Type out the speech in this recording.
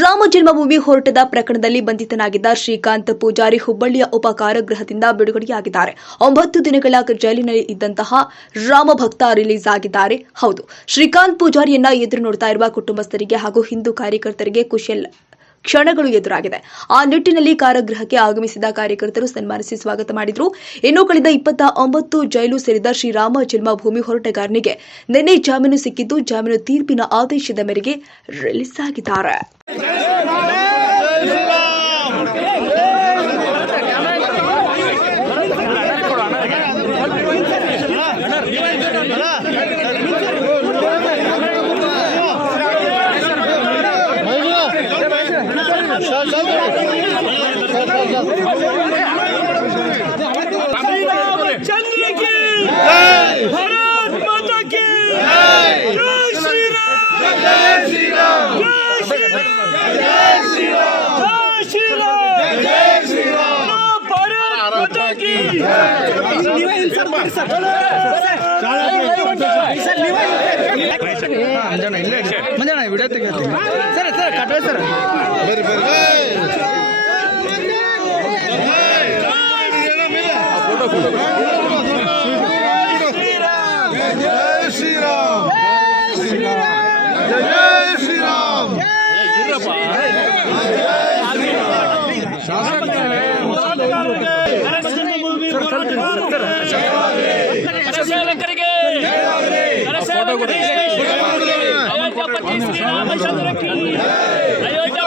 ರಾಮ ಜನ್ಮಭೂಮಿ ಹೋರಾಟದ ಪ್ರಕರಣದಲ್ಲಿ ಬಂಧಿತನಾಗಿದ್ದ ಶ್ರೀಕಾಂತ್ ಪೂಜಾರಿ ಹುಬ್ಬಳ್ಳಿಯ ಉಪ ಕಾರಾಗೃಹದಿಂದ ಬಿಡುಗಡೆಯಾಗಿದ್ದಾರೆ. 9 ದಿನಗಳ ಜೈಲಿನಲ್ಲಿ ಇದ್ದಂತಹ ರಾಮ ಭಕ್ತ ರಿಲೀಸ್ ಆಗಿದ್ದಾರೆ. ಹೌದು, ಶ್ರೀಕಾಂತ್ ಪೂಜಾರಿಯನ್ನ ಎದುರು ನೋಡ್ತಾ ಇರುವ ಕುಟುಂಬಸ್ಥರಿಗೆ ಹಾಗೂ ಹಿಂದೂ ಕಾರ್ಯಕರ್ತರಿಗೆ ಖುಷಿಯ ಕ್ಷಣಗಳು ಎದುರಾಗಿದೆ. ಆ ನಿಟ್ಟಿನಲ್ಲಿ ಕಾರಾಗೃಹಕ್ಕೆ ಆಗಮಿಸಿದ ಕಾರ್ಯಕರ್ತರು ಸನ್ಮಾನಿಸಿ ಸ್ವಾಗತ ಮಾಡಿದ್ರು. ಇನ್ನು ಕಳೆದ 29 ಜೈಲು ಸೇರಿದ ಶ್ರೀರಾಮ ಜನ್ಮಭೂಮಿ ಹೋರಾಟಗಾರನಿಗೆ ನಿನ್ನೆ ಜಾಮೀನು ಸಿಕ್ಕಿದ್ದು, ಜಾಮೀನು ತೀರ್ಪಿನ ಆದೇಶದ ಮೇರೆಗೆ ರಿಲೀಸ್ ಆಗಿದ್ದಾರೆ. चंद्र की भारत माता की जय श्री राम, जय श्री राम, जय श्री राम, जय श्री राम, जय श्री राम, भारत माता की ಮಂಜಣ್ಣ ವಿಡಿಯೋ ತೆಗಿತೀನಿ ಸರ್ ಕಟ್ವೆ ಸರ್ ಬರ್ರಿ जय श्री राम, जय श्री राम, रामचंद्र की अयोध्या